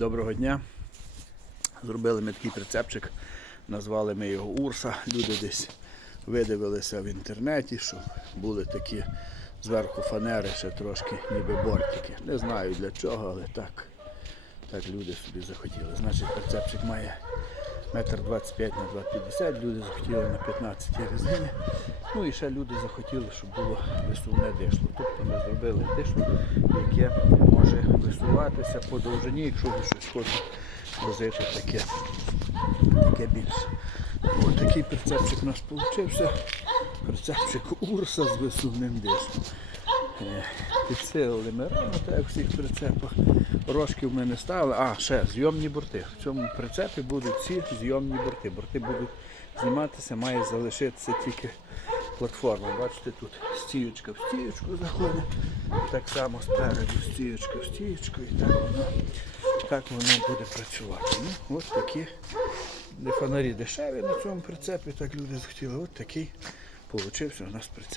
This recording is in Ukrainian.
Доброго дня. Зробили ми такий прицепчик, назвали ми його Урса. Люди десь видивилися в інтернеті, що були такі зверху фанери, ще трошки ніби бортики. Не знаю для чого, але так, так люди собі захотіли. Значить, прицепчик має метр 25 на 2,50, люди захотіли на 15 резині. Ну і ще люди захотіли, щоб було висувне дишло. Тобто ми зробили дишло, яке може висуватися по довжині, якщо ви щось хочете возити таке, таке більше. Ось такий прицепчик у нас вийшов. Прицепчик Урса з висувним дишлом. Підсилили ми рано, так як в всіх прицепах. Рожків ми не ставили. А, ще зйомні борти. В цьому прицепі будуть всі зйомні борти. Борти будуть зніматися, має залишитися тільки платформа. Бачите, тут стіючка в стіючку заходить. Так само спереду стіючка в стіючку і так воно, так воно буде працювати. Ну, ось такі де фонарі дешеві на цьому прицепі, так люди захотіли. Ось такий получився у нас прицеп.